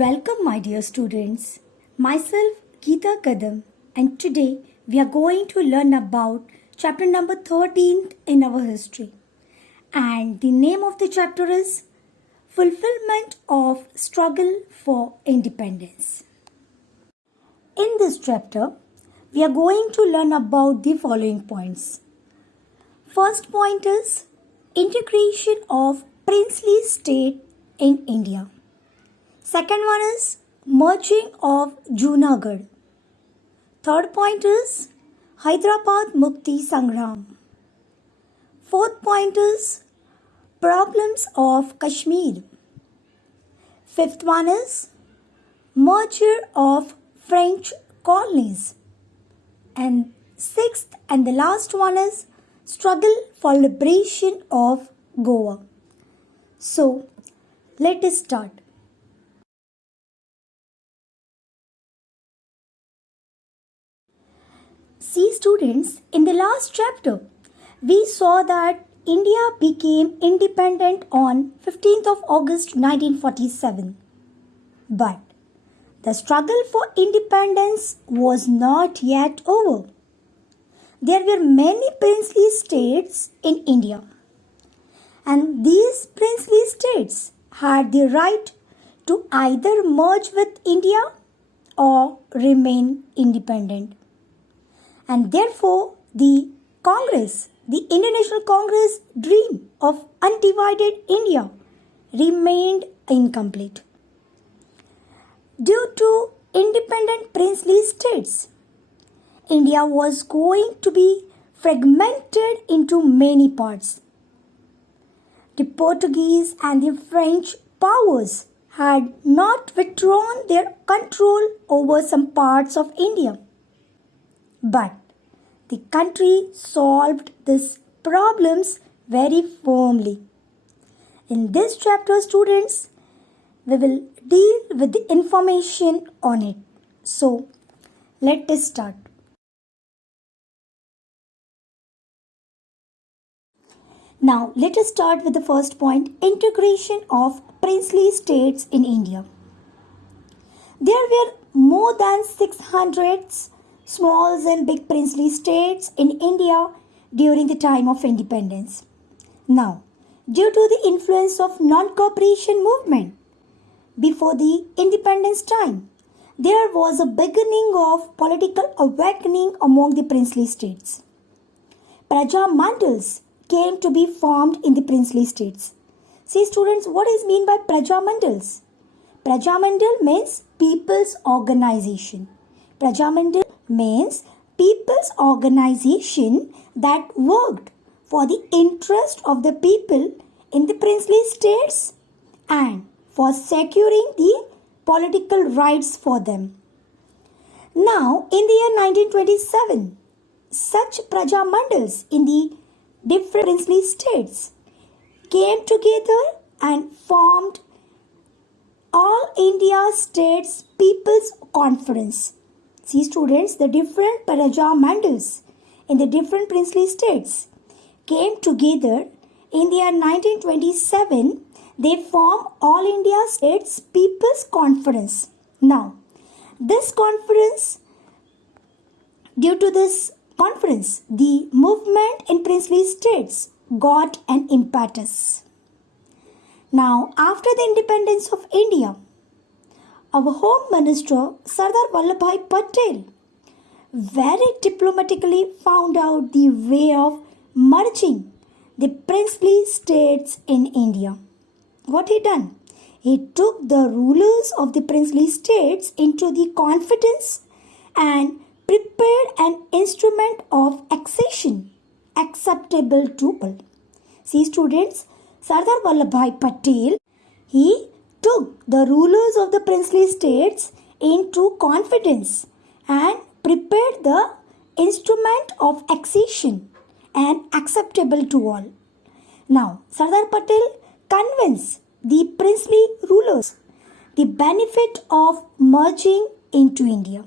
Welcome, my dear students. Myself, Geeta Kadam, and today we are going to learn about chapter number 13 in our history. And the name of the chapter is Fulfillment of Struggle for Independence. In this chapter, we are going to learn about the following points. First point is integration of princely state in India. Second one is merging of Junagadh. Third point is Hyderabad Mukti Sangram. Fourth point is problems of Kashmir. Fifth one is merger of French colonies. And sixth and the last one is struggle for liberation of Goa. So, let us start. See students, in the last chapter, we saw that India became independent on 15th of August 1947. But the struggle for independence was not yet over. There were many princely states in India. And these princely states had the right to either merge with India or remain independent. And therefore, the Congress, the International Congress dream of undivided India remained incomplete. Due to independent princely states, India was going to be fragmented into many parts. The Portuguese and the French powers had not withdrawn their control over some parts of India. But the country solved these problems very firmly. In this chapter, students, we will deal with the information on it. So, let us start. Now, let us start with the first point, integration of princely states in India. There were more than 600 small and big princely states in India during the time of independence. Now, due to the influence of non-cooperation movement before the independence time, there was a beginning of political awakening among the princely states. Praja Mandals came to be formed in the princely states. See students, what is meant by Praja Mandals? Praja Mandal means people's organization. Praja Mandal means people's organization that worked for the interest of the people in the princely states and for securing the political rights for them. Now, in the year 1927, such Praja Mandals in the different princely states came together and formed All India States People's Conference. See students, the different Praja Mandals in the different princely states came together in the year 1927. They formed All India States People's Conference. Now, this conference, due to this conference, the movement in princely states got an impetus. Now, after the independence of India, our Home Minister Sardar Vallabhbhai Patel very diplomatically found out the way of merging the princely states in India. What he done? He took the rulers of the princely states into the confidence and prepared an instrument of accession acceptable to all. See students, Sardar Vallabhbhai Patel, he took the rulers of the princely states into confidence and prepared the instrument of accession and acceptable to all. Now, Sardar Patel convinced the princely rulers the benefit of merging into India.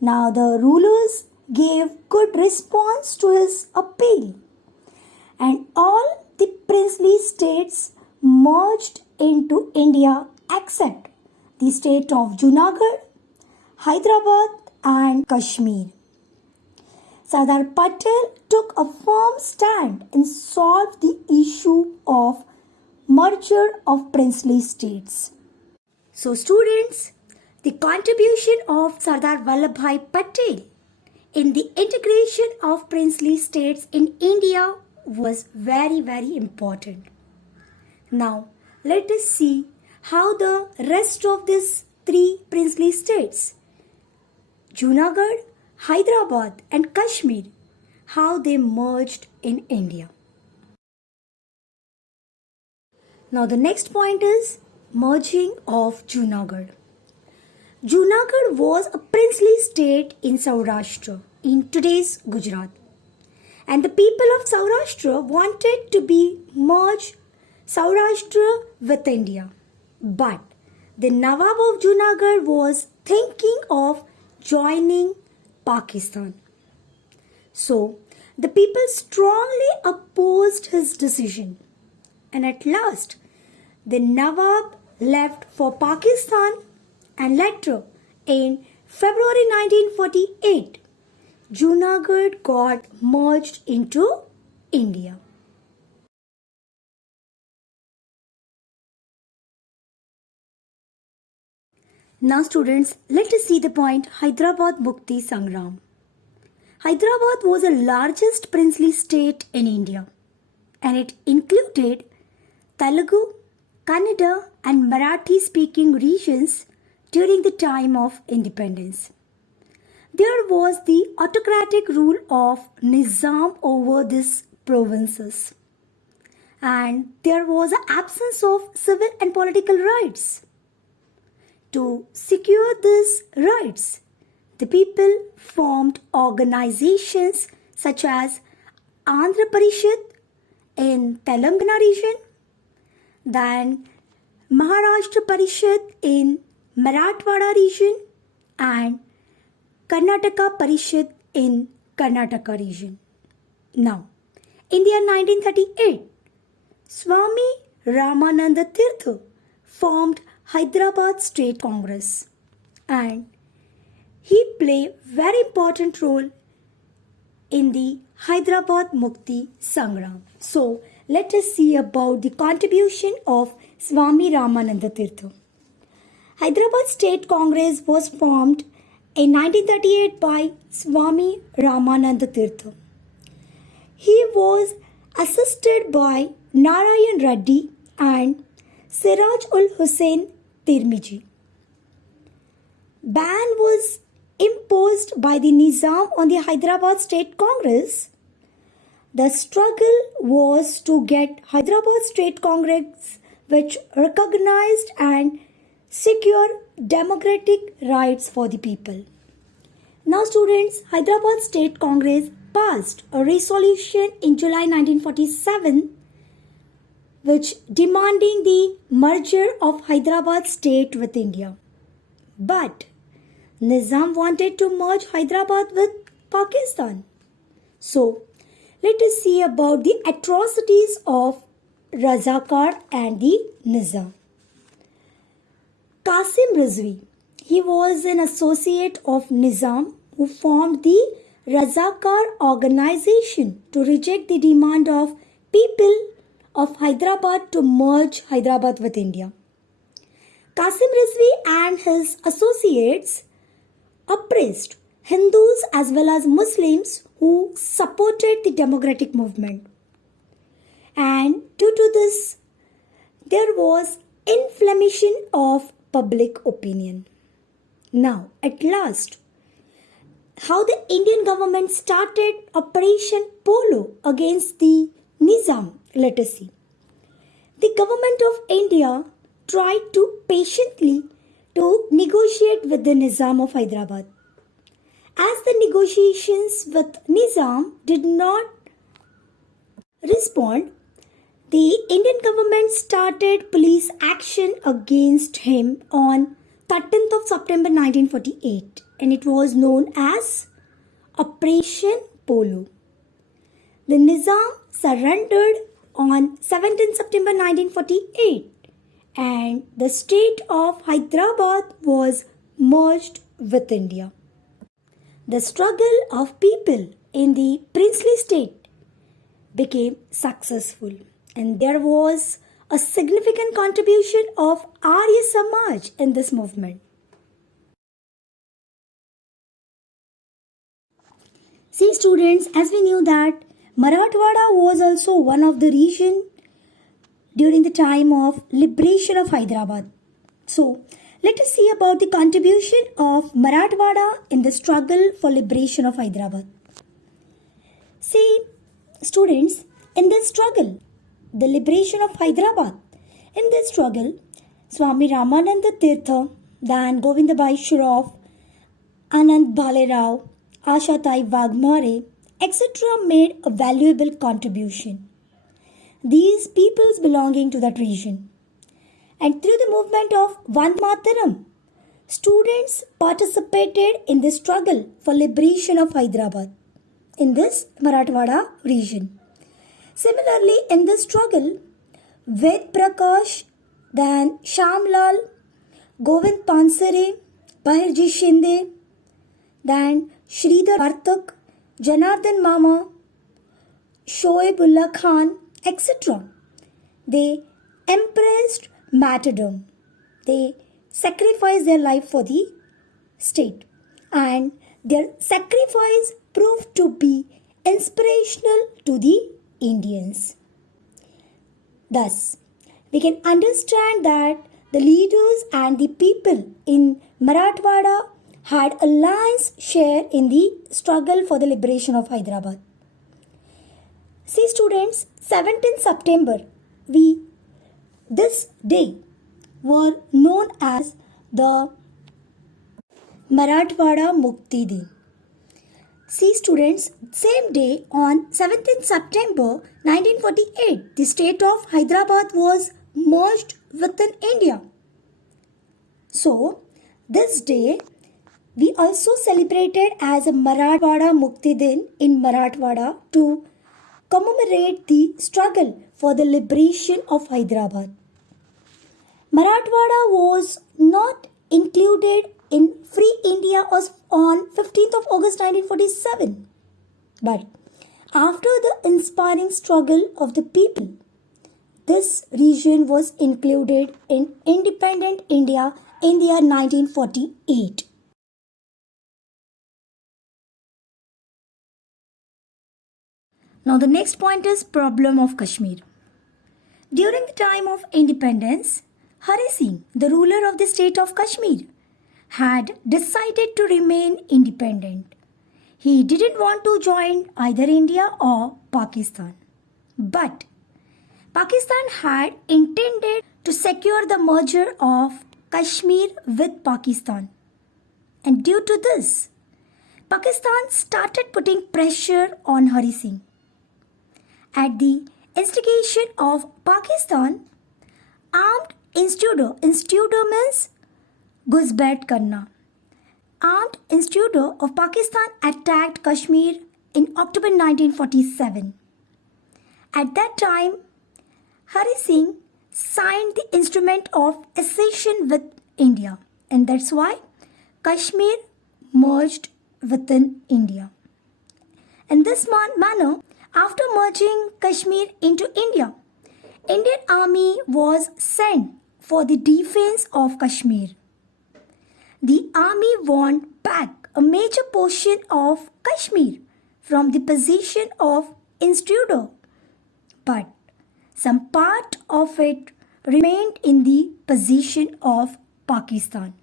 Now, the rulers gave good response to his appeal, and all the princely states merged into India except the state of Junagadh, Hyderabad and Kashmir. Sardar Patel took a firm stand and solved the issue of merger of princely states. So students, the contribution of Sardar Vallabhbhai Patel in the integration of princely states in India was very, very important. Now, let us see how the rest of these three princely states, Junagadh, Hyderabad and Kashmir, how they merged in India. Now the next point is merging of Junagadh. Junagadh was a princely state in Saurashtra, in today's Gujarat. And the people of Saurashtra wanted to be merged Saurashtra with India. But the Nawab of Junagadh was thinking of joining Pakistan. So the people strongly opposed his decision. And at last, the Nawab left for Pakistan and later in February 1948, Junagadh got merged into India. Now students, let us see the point Hyderabad Mukti Sangram. Hyderabad was the largest princely state in India and it included Telugu, Kannada and Marathi speaking regions during the time of independence. There was the autocratic rule of Nizam over these provinces and there was an absence of civil and political rights. To secure these rights, the people formed organizations such as Andhra Parishad in Telangana region, then Maharashtra Parishad in Marathwada region and Karnataka Parishad in Karnataka region. Now, in the year 1938, Swami Ramananda Tirtha formed Hyderabad State Congress and he played very important role in the Hyderabad Mukti Sangram. So let us see about the contribution of Swami Ramananda Tirtha. Hyderabad State Congress was formed in 1938 by Swami Ramananda Tirtha. He was assisted by Narayan Reddy and Siraj ul Hussain Tirmiji. Ban was imposed by the Nizam on the Hyderabad State Congress. The struggle was to get Hyderabad State Congress which recognized and secure democratic rights for the people. Now students, Hyderabad State Congress passed a resolution in July 1947 which demanding the merger of Hyderabad state with India. But Nizam wanted to merge Hyderabad with Pakistan. So, let us see about the atrocities of Razakar and the Nizam. Qasim Rizvi, he was an associate of Nizam who formed the Razakar organization to reject the demand of people of Hyderabad to merge Hyderabad with India. Qasim Rizvi and his associates oppressed Hindus as well as Muslims who supported the democratic movement. And due to this, there was inflammation of public opinion. Now, at last, how the Indian government started Operation Polo against the Nizam, let us see. The government of India tried to patiently to negotiate with the Nizam of Hyderabad. As the negotiations with Nizam did not respond, the Indian government started police action against him on 13th of September 1948 and it was known as Operation Polo. The Nizam surrendered on 17th September 1948 and the state of Hyderabad was merged with India. The struggle of people in the princely state became successful, and there was a significant contribution of Arya Samaj in this movement. See students, as we knew that Marathwada was also one of the region during the time of liberation of Hyderabad. So, let us see about the contribution of Marathwada in the struggle for liberation of Hyderabad. See, students, in this struggle, the liberation of Hyderabad, in this struggle, Swami Ramananda Tirtha, then Govindabai Shroff, Anand Bhalerao, Ashatai Wagmare, etc. made a valuable contribution. These peoples belonging to that region. And through the movement of Vande Mataram, students participated in the struggle for liberation of Hyderabad in this Marathwada region. Similarly, in this struggle, Ved Prakash, then Shamlal, Govind Pansare, Bahirji Shinde, then Sridhar Vartak, Janardhan Mama, Shoaibullah Khan, etc. They embraced martyrdom. They sacrificed their life for the state, and their sacrifice proved to be inspirational to the Indians. Thus, we can understand that the leaders and the people in Marathwada had a lion's share in the struggle for the liberation of Hyderabad. See students, 17th September, this day were known as the Marathwada Mukti Din. See students, same day on 17th September 1948, the state of Hyderabad was merged within India. So, this day we also celebrated as a Marathwada Mukti Din in Marathwada to commemorate the struggle for the liberation of Hyderabad. Marathwada was not included in Free India on 15th of August 1947. But after the inspiring struggle of the people, this region was included in independent India in the year 1948. Now the next point is problem of Kashmir. During the time of independence, Hari Singh, the ruler of the state of Kashmir, had decided to remain independent. He didn't want to join either India or Pakistan. But Pakistan had intended to secure the merger of Kashmir with Pakistan. And due to this, Pakistan started putting pressure on Hari Singh. At the instigation of Pakistan, armed instigator means Ghusbat Karna. Armed instigator of Pakistan attacked Kashmir in October 1947. At that time, Hari Singh signed the instrument of accession with India, and that's why Kashmir merged within India. In this manner, after merging Kashmir into India, Indian Army was sent for the defense of Kashmir. The army won back a major portion of Kashmir from the possession of instigator, but some part of it remained in the possession of Pakistan.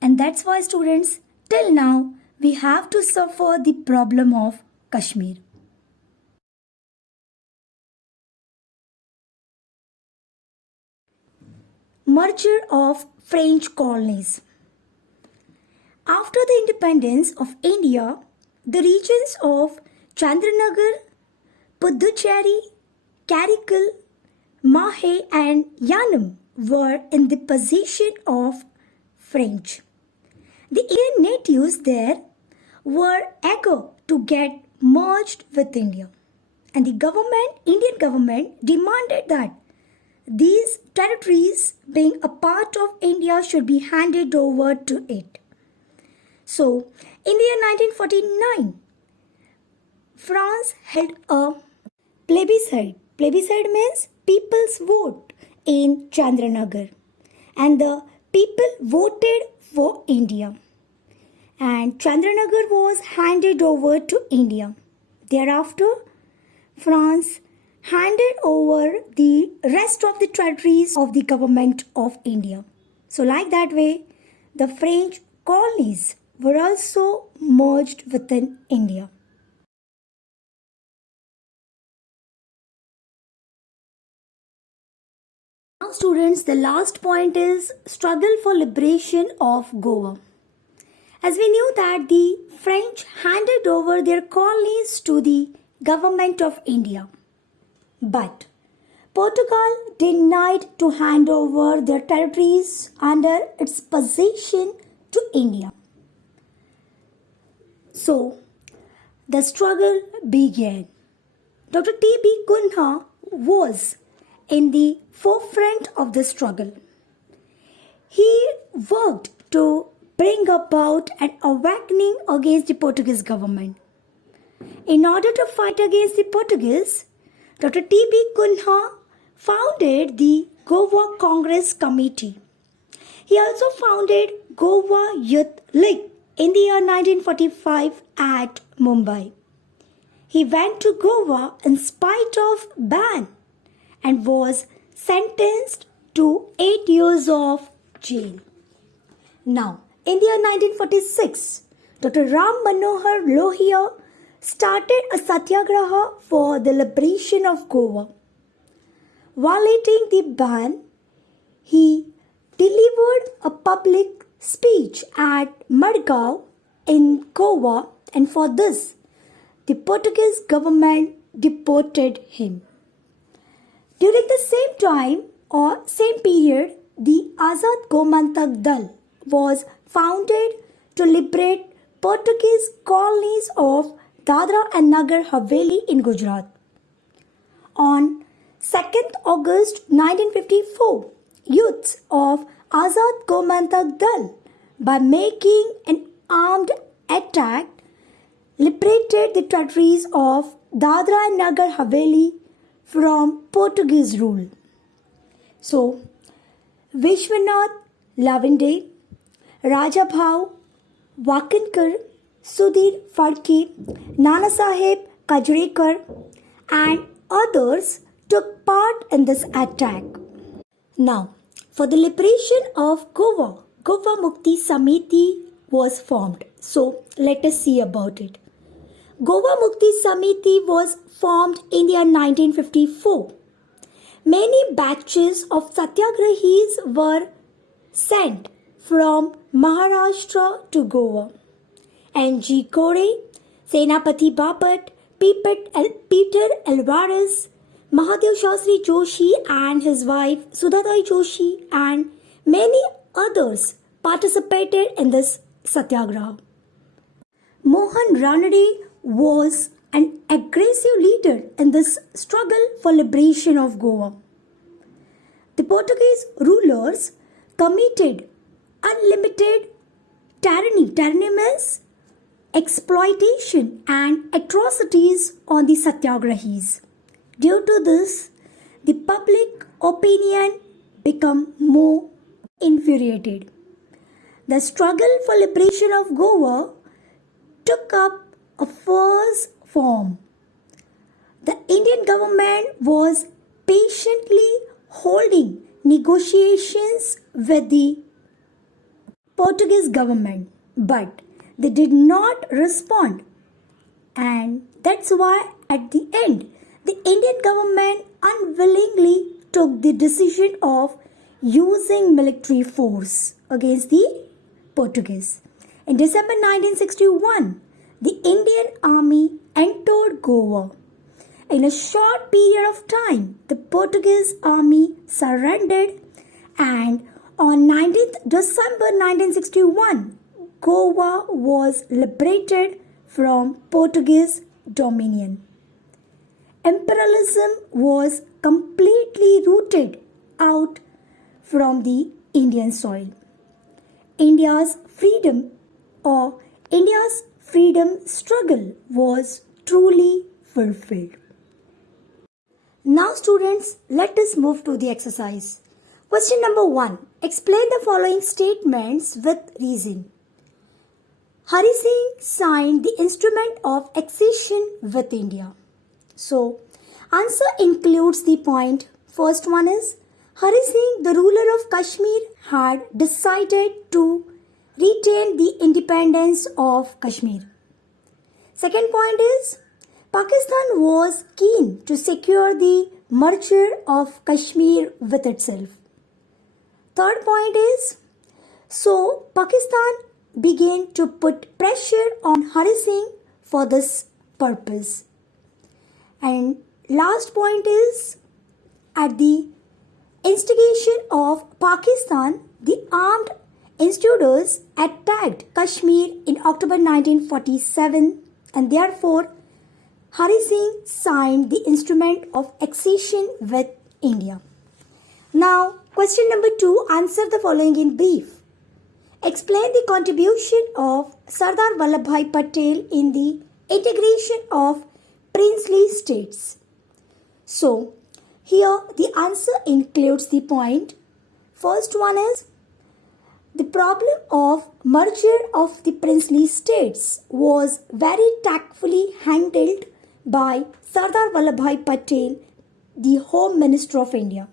And that's why students, till now, we have to suffer the problem of Kashmir. Merger of French colonies. After the independence of India, the regions of Chandranagar, Puducherry, Karikal, Mahe and Yanam were in the possession of French. The Indian natives there were eager to get merged with India, and the Indian government demanded that these territories, being a part of India, should be handed over to it. So, in the year 1949, France held a plebiscite. Plebiscite means people's vote in Chandranagar. And the people voted for India. And Chandranagar was handed over to India. Thereafter, France handed over the rest of the territories of the government of India. So like that way, the French colonies were also merged within India. Now students, the last point is struggle for liberation of Goa. As we knew that the French handed over their colonies to the government of India. But Portugal denied to hand over their territories under its possession to India. So, the struggle began. Dr. T.B. Kunha was in the forefront of the struggle. He worked to bring about an awakening against the Portuguese government. In order to fight against the Portuguese, Dr. T.B. Kunha founded the Goa Congress Committee. He also founded Goa Youth League in the year 1945 at Mumbai. He went to Goa in spite of ban and was sentenced to 8 years of jail. Now, in the year 1946, Dr. Ram Manohar Lohia started a satyagraha for the liberation of Goa. Violating the ban, he delivered a public speech at Madgaon in Goa, and for this, the Portuguese government deported him. During the same time or same period, the Azad Gomantak Dal was founded to liberate Portuguese colonies of Dadra and Nagar Haveli in Gujarat. On 2nd August 1954, youths of Azad Gomantak Dal, by making an armed attack, liberated the territories of Dadra and Nagar Haveli from Portuguese rule. So, Vishwanath Lavinde, Raja Bhau, Wakankar, Sudhir Phadke, Nanasaheb Kajrekar and others took part in this attack. Now, for the liberation of Goa, Goa Mukti Samiti was formed. So, let us see about it. Goa Mukti Samiti was formed in the year 1954. Many batches of satyagrahis were sent from Maharashtra to Goa. N.G. Kore, Senapati Bapat, Peter Alvarez, Mahadev Shastri Joshi and his wife Sudhatai Joshi and many others participated in this satyagraha. Mohan Ranade was an aggressive leader in this struggle for liberation of Goa. The Portuguese rulers committed unlimited tyranny. Tyranny means exploitation and atrocities on the satyagrahis. Due to this, the public opinion became more infuriated. The struggle for liberation of Goa took up a first form. The Indian government was patiently holding negotiations with the Portuguese government, but they did not respond, and that's why at the end the Indian government unwillingly took the decision of using military force against the Portuguese. In December 1961, the Indian army entered Goa. In a short period of time, the Portuguese army surrendered, and on 19th December 1961, Goa was liberated from Portuguese dominion. Imperialism was completely rooted out from the Indian soil. India's freedom or India's freedom struggle was truly fulfilled. Now students, let us move to the exercise. Question number 1. Explain the following statements with reason. Hari Singh signed the instrument of accession with India. So, answer includes the point. First one is, Hari Singh, the ruler of Kashmir, had decided to retain the independence of Kashmir. Second point is, Pakistan was keen to secure the merger of Kashmir with itself. Third point is, so Pakistan began to put pressure on Hari Singh for this purpose. And last point is, at the instigation of Pakistan, the armed intruders attacked Kashmir in October 1947, and therefore Hari Singh signed the instrument of accession with India. Now, question number 2, answer the following in brief. Explain the contribution of Sardar Vallabhbhai Patel in the integration of princely states. So, here the answer includes the point. First one is, the problem of merger of the princely states was very tactfully handled by Sardar Vallabhbhai Patel, the Home Minister of India.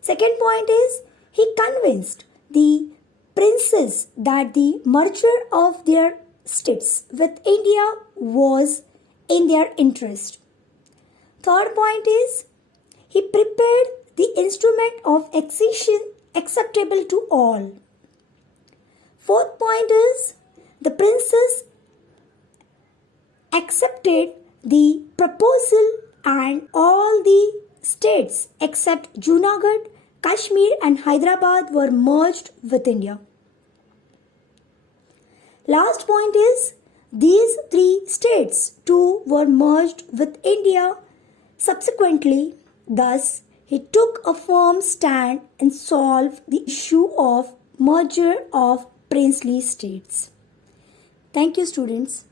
Second point is, he convinced the princes that the merger of their states with India was in their interest. Third point is, he prepared the instrument of accession acceptable to all. Fourth point is, the princes accepted the proposal and all the states except Junagadh, Kashmir and Hyderabad were merged with India. Last point is, these three states too were merged with India subsequently. Thus, he took a firm stand and solved the issue of merger of princely states. Thank you, students.